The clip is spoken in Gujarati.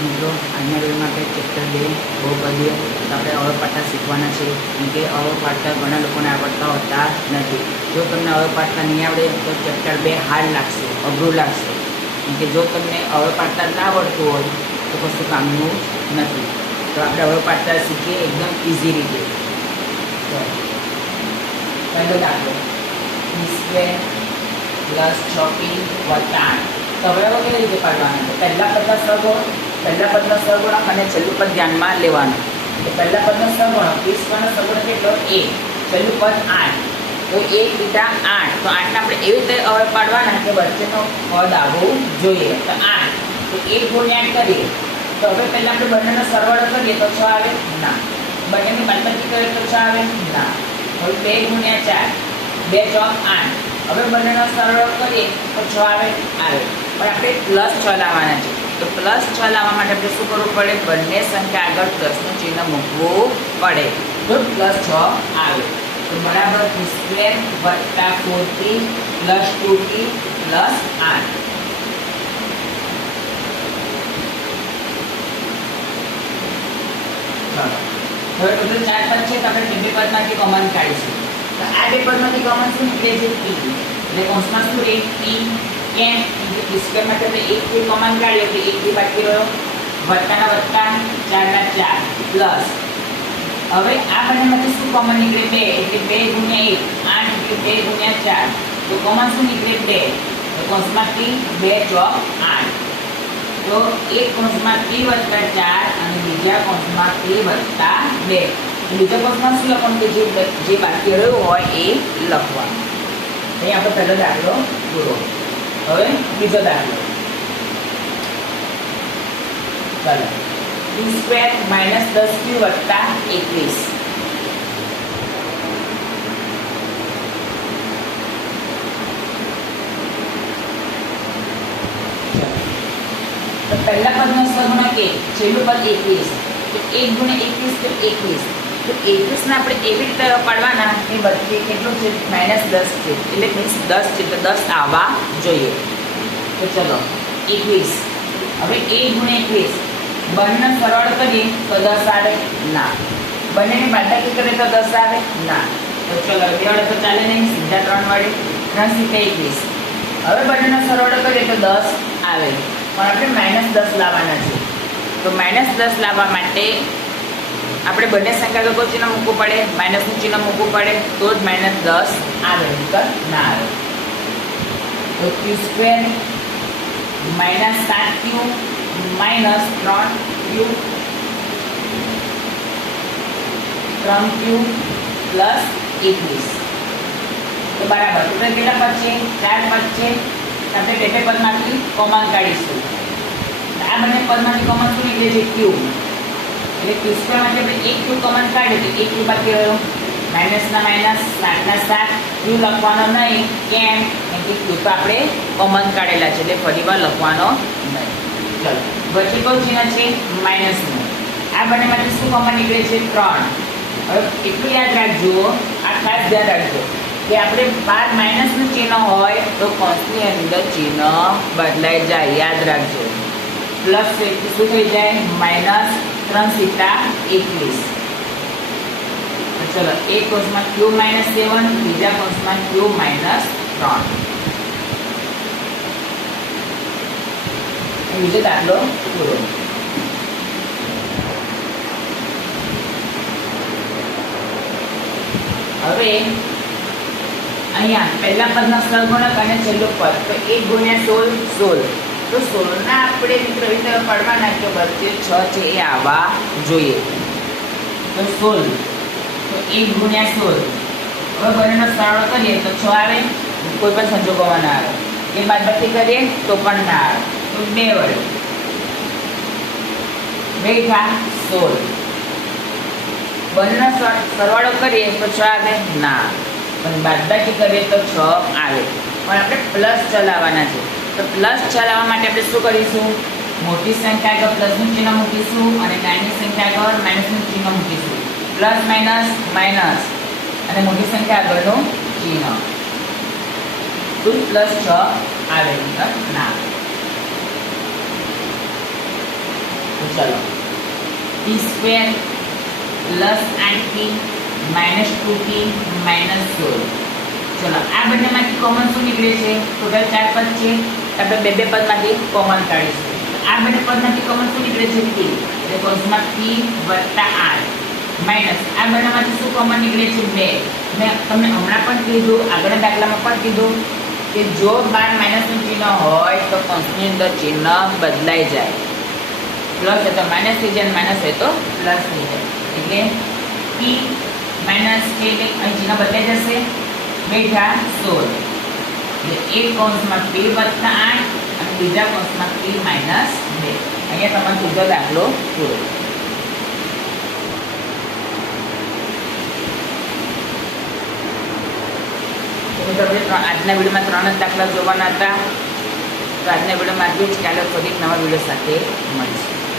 મિત્રો આજના વિડીયોમાં આપણે ચેપ્ટર 2 બહુપદીય તો આપણે અવયવ શીખવાના છે. કેમ કે અવયવ ઘણા લોકોને આવડતા હોતા નથી. જો તમને અવયવ નહીં આવડે તો ચેપ્ટર 2 હાર્ડ લાગશે, અઘરું લાગશે. કેમ કે જો તમને અવયવ ના આવડતું હોય તો કશું કામનું નથી. તો આપણે અવયવ શીખીએ એકદમ ઇઝી રીતે. પહેલો દાખલો ² પ્લસ 6p વત્તા 8. તો અવયવો કેવી રીતે પાડવાના છે? પહેલા પદનો સહગુણક અને છેલ્લું પદ ધ્યાનમાં લેવાનું. તો પહેલા પદનો સહગુણક 20 નો સહગુણક કેટલો? 1. છેલ્લું પદ 8. તો 1 બીટા 8. તો 8ને આપણે એવી રીતે અવયવ પાડવાના કે વચ્ચેનો પદ આવવું જોઈએ. તો 8 તો 1 ગુણ્યા 8 કરીએ તો હવે પહેલાં આપણે બંનેનો સરવાળો કરીએ તો 6 આવે? ના. બંનેની બાદબાકી કરીએ તો 6 આવે? ના. હવે 2 ગુણ્યા 4 2 ચોક 8. હવે બંનેનો સરવાળો કરીએ તો 6 આવે? આવે. પણ આપણે પ્લસ 6 લાવવાના છે. તો પ્લસ 6 લાવવા માટે આપણે શું કરવું પડે? બંને સંખ્યા આગળ પ્લસનું ચિહ્ન મૂકવું પડે. તો પ્લસ 6 આવે. તો બરાબર p² વત્તા 4p પ્લસ 2p પ્લસ 8. હવે ટોટલ 4 પદ છે તો આપણે બે પદમાંથી કોમન કાઢીશું. તો આ બે પદમાંથી કોમન શું નીકળે છે? p. એટલે કૌંસમાં શું રહે? p. કેમ? p² માટે આપણે 1 થી કોમન કાઢીએ એટલે 1 થી બાકી રહ્યો, વત્તાના વત્તા 4 ના 4 પ્લસ. હવે આ બંનેમાંથી શું કોમન નીકળે? 2. એટલે 2 ગુણ્યા 1 8 એટલે 2 ગુણ્યા 4. તો કોમન શું નીકળે? 2. તો કૌંસમાં p 2 ચોક 8. તો એક કૌંસમાં p વત્તા 4 અને બીજા કૌંસમાં p વત્તા 2. બીજા કૌંસમાં શું લખવાનું? કે જે બાકી રહ્યું હોય એ લખવાનું. અહીં આપણો પહેલો દાખલો પૂરો. હવે બીજો દાખલો. ચાલો p² માઇનસ 10q વત્તા 21. તો પહેલા પદનો સહગુણક 1, છેલ્લું પદ 21. તો 1 ગુણ્યા 21 તો 21. તો 21 ને આપણે એવી રીતે પાડવાના કે વચ્ચે કેટલું છે? -10 છે. એટલે મીન્સ 10 છે તો 10 આવવા જોઈએ. તો ચલો 21. હવે 1 ગુણ્યા 21 બંનેનો સરવાળો કરીએ તો 10 આવે? ના. બંનેની બાદબાકી કરીએ તો 10 આવે? ના. તો ચલો 2 વડે તો ચાલે નહીં, સીધા 3 વડે. 3 × 21. હવે બંનેનો સરવાળો કરીએ તો 10 આવે. પણ આપણે -10 લાવવાના છે. તો -10 લાવવા માટે આપણે બંને સંખ્યા આગળ ચિહ્ન મૂકવું પડે, માઇનસનું ચિહ્ન મૂકવું પડે તો જ -10 આવે, નહીંતર ના આવે. તો q² -7q minus 3q plus 21. તો બરાબર ટોટલ કેટલા પદ છે? 4 પદ છે. આપણે બે પદમાંથી કોમન કાઢીશું. આ બંને પદમાંથી કોમન શું નીકળે છે? q. એટલે q² માટે આપણે 1q કોમન કાઢ્યું તો 1q બાકી રહ્યો, માઇનસના માઇનસ 7 ના 7. q લખવાનો નહીં. કેમ? કેમ કે q તો આપણે કોમન કાઢેલા છે એટલે ફરીવાર લખવાનો નહીં. ચલો વચ્ચે કયું ચિહ્ન છે? માઇનસનું. આ બંનેમાંથી શું કોમન નીકળે છે? 3. હવે એટલું યાદ રાખજો, આ ખાસ ધ્યાન રાખજો કે આપણે બાર માઇનસનું ચિહ્ન હોય તો કૌંસની અંદર ચિહ્ન બદલાઈ જાય. યાદ રાખજો. પ્લસ શું થઈ જાય? -3 × 21. ચલો એક કૌંસમાં q -7, બીજા કૌંસમાં q -3. બીજો દાખલો પૂરો. હવે અહીંયા પહેલા પદનો સહગુણક અને છેલ્લું પદ તો 1 ગુણ્યા 16 16. તો 16 ના આપણે મિત્રો એવી રીતે પાડવાના કે વચ્ચે 6 છે એ આવવા જોઈએ. તો 16 તો 1 ગુણ્યા 16. હવે બંનેનો સરવાળો કરીએ તો 6 આવે, કોઈ પણ સંજોગોમાં ના આવે. એ બાદબાકી કરીએ તો પણ ના આવે. તો 2 વડે 2 × 16. બંનેનો સરવાળો કરીએ તો 6 આવે? ના. પણ બાદબાકી કરીએ તો 6 આવે. પણ આપણે પ્લસ 6 લાવવાના છે. તો પ્લસ 6 લાવવા માટે આપણે શું કરીશું? મોટી સંખ્યા આગળ પ્લસનું ચિહ્ન મૂકીશું અને નાની સંખ્યા આગળ માઇનસનું ચિહ્ન મૂકીશું. પ્લસ માઇનસ માઇનસ અને મોટી સંખ્યા આગળનું ચિહ્ન. તો +6 આવે, ના. ચલો T square plus 8t minus 2t minus 16. ચલો આ બંનેમાંથી કોમન શું નીકળે છે? ટોટલ 4 પદ છે, આપણે બે બે પદમાંથી કોમન કાઢીશું. આ બંને પદમાંથી કોમન શું નીકળે છે? t, એટલે કૌંસમાં p વત્તા r માઇનસ આ બંનેમાંથી શું કોમન નીકળે છે? 2. મેં તમને હમણાં પણ કીધું, આગળના દાખલામાં પણ કીધું કે જો બાર માઇનસનું ચિહ્ન હોય તો કૌંસની અંદર ચિહ્ન બદલાઈ જાય. પ્લસ હોય તો માઇનસ થઈ જાય, માઇનસ હોય તો પ્લસ થઈ જાય. એટલે p માઇનસ કે અહીં ચિહ્ન બદલાઈ જશે. બેઠા 16, એટલે એક કૌંસમાં p વત્તા 8 અને બીજા કૌંસમાં p માઇનસ 2. અહીંયા તમારો બીજો દાખલો પૂરો. આજના વિડીયોમાં 3 જ દાખલા જોવાના હતા. તો આજના વિડીયોમાં આટલું જ. કાલે ફરી એક નવા વિડીયો સાથે મળીશું.